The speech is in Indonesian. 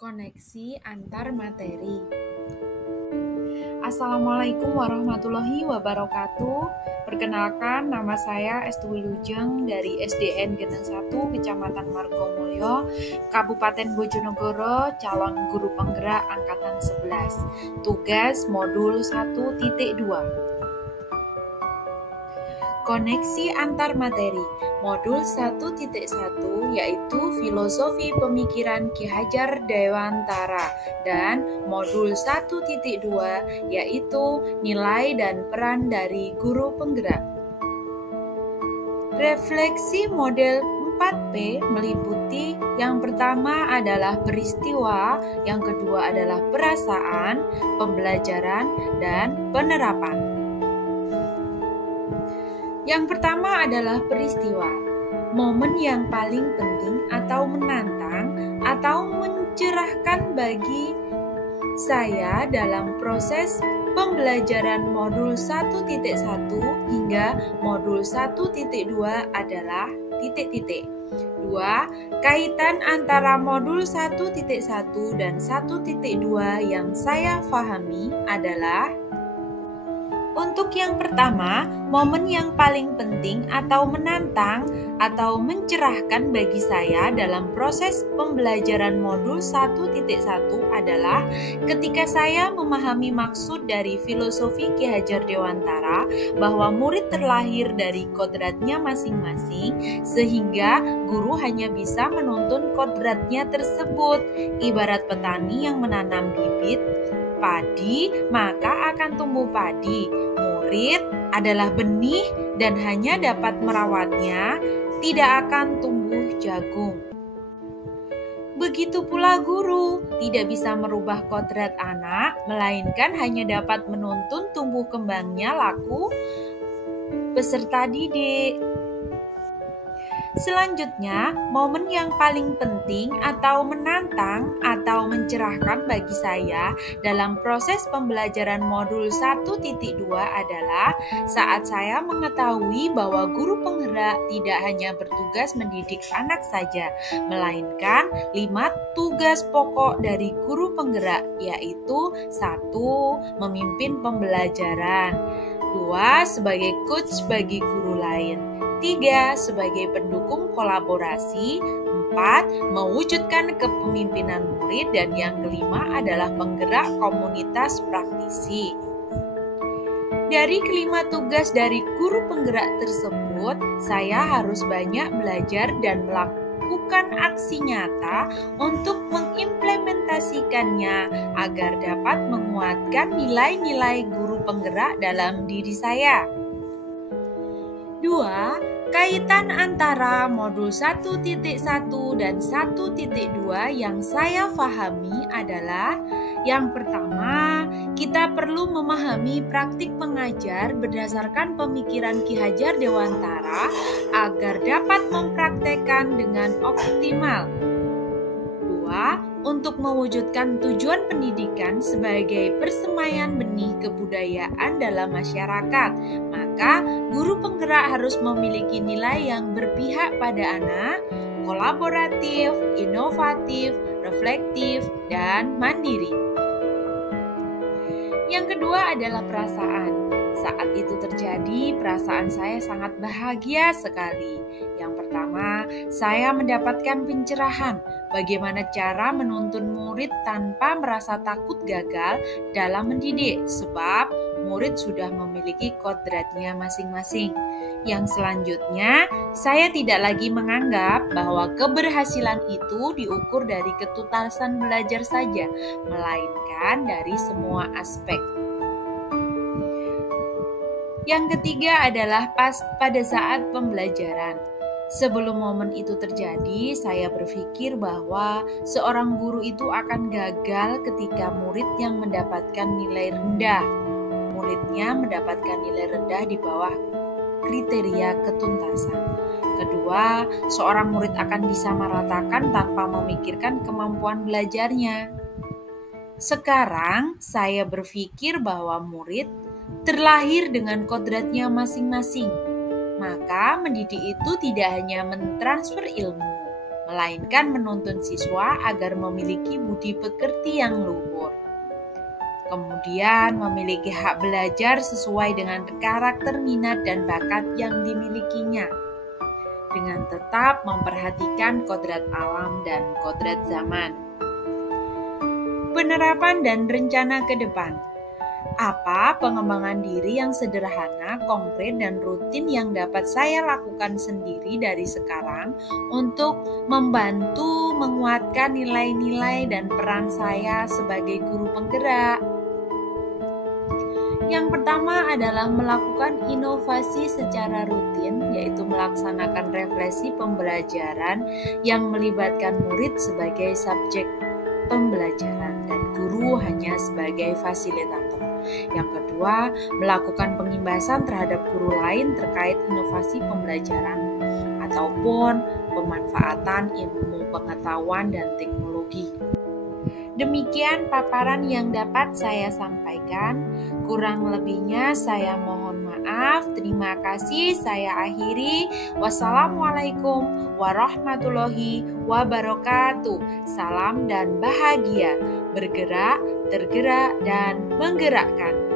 Koneksi antar materi. Assalamualaikum warahmatullahi wabarakatuh. Perkenalkan, nama saya Estuwi Lujeng dari SDN Geneng 1, Kecamatan Margomulyo, Kabupaten Bojonegoro, calon guru penggerak angkatan 11. Tugas modul 1.2. Koneksi antar materi. Modul 1.1 yaitu Filosofi Pemikiran Ki Hajar Dewantara dan modul 1.2 yaitu Nilai dan Peran dari Guru Penggerak. Refleksi model 4P meliputi yang pertama adalah peristiwa, yang kedua adalah perasaan, pembelajaran, dan penerapan. Yang pertama adalah peristiwa, momen yang paling penting atau menantang atau mencerahkan bagi saya dalam proses pembelajaran modul 1.1 hingga modul 1.2 adalah titik-titik. 2. Kaitan antara modul 1.1 dan 1.2 yang saya pahami adalah: untuk yang pertama, momen yang paling penting atau menantang atau mencerahkan bagi saya dalam proses pembelajaran modul 1.1 adalah ketika saya memahami maksud dari filosofi Ki Hajar Dewantara bahwa murid terlahir dari kodratnya masing-masing, sehingga guru hanya bisa menuntun kodratnya tersebut. Ibarat petani yang menanam bibit padi, maka akan tumbuh padi. Murid adalah benih dan hanya dapat merawatnya, tidak akan tumbuh jagung. Begitu pula guru, tidak bisa merubah kodrat anak, melainkan hanya dapat menuntun tumbuh kembangnya laku peserta didik. Selanjutnya, momen yang paling penting atau menantang atau mencerahkan bagi saya dalam proses pembelajaran modul 1.2 adalah saat saya mengetahui bahwa guru penggerak tidak hanya bertugas mendidik anak saja, melainkan 5 tugas pokok dari guru penggerak, yaitu 1. Memimpin pembelajaran, 2. Sebagai coach bagi guru lain, 3. Sebagai pendukung kolaborasi, 4. Mewujudkan kepemimpinan murid, dan yang kelima adalah penggerak komunitas praktisi. Dari kelima tugas dari guru penggerak tersebut, saya harus banyak belajar dan melakukan aksi nyata untuk mengimplementasikannya agar dapat menguatkan nilai-nilai guru penggerak dalam diri saya. 2. Kaitan antara modul 1.1 dan 1.2 yang saya pahami adalah: yang pertama, kita perlu memahami praktik mengajar berdasarkan pemikiran Ki Hajar Dewantara agar dapat mempraktekkan dengan optimal. 2. Untuk mewujudkan tujuan pendidikan sebagai persemaian benih kebudayaan dalam masyarakat, maka guru penggerak harus memiliki nilai yang berpihak pada anak, kolaboratif, inovatif, reflektif, dan mandiri. Yang kedua adalah perasaan. Saat itu terjadi, perasaan saya sangat bahagia sekali. Yang pertama, saya mendapatkan pencerahan bagaimana cara menuntun murid tanpa merasa takut gagal dalam mendidik, sebab murid sudah memiliki kodratnya masing-masing. Yang selanjutnya, saya tidak lagi menganggap bahwa keberhasilan itu diukur dari ketuntasan belajar saja, melainkan dari semua aspek. Yang ketiga adalah pada saat pembelajaran. Sebelum momen itu terjadi, saya berpikir bahwa seorang guru itu akan gagal ketika murid yang mendapatkan nilai rendah. Muridnya mendapatkan nilai rendah di bawah kriteria ketuntasan. Kedua, seorang murid akan disamaratakan tanpa memikirkan kemampuan belajarnya. Sekarang, saya berpikir bahwa murid terlahir dengan kodratnya masing-masing. Maka mendidik itu tidak hanya mentransfer ilmu, melainkan menuntun siswa agar memiliki budi pekerti yang luhur. Kemudian memiliki hak belajar sesuai dengan karakter, minat, dan bakat yang dimilikinya, dengan tetap memperhatikan kodrat alam dan kodrat zaman. Penerapan dan rencana ke depan. Apa pengembangan diri yang sederhana, konkret, dan rutin yang dapat saya lakukan sendiri dari sekarang untuk membantu menguatkan nilai-nilai dan peran saya sebagai guru penggerak? Yang pertama adalah melakukan inovasi secara rutin, yaitu melaksanakan refleksi pembelajaran yang melibatkan murid sebagai subjek pembelajaran dan guru hanya sebagai fasilitator. Yang kedua, melakukan pengimbasan terhadap guru lain terkait inovasi pembelajaran ataupun pemanfaatan ilmu pengetahuan dan teknologi. Demikian paparan yang dapat saya sampaikan. Kurang lebihnya saya mohon maaf. Terima kasih. Saya akhiri. Wassalamualaikum warahmatullahi wabarakatuh. Salam dan bahagia. Bergerak, tergerak, dan menggerakkan.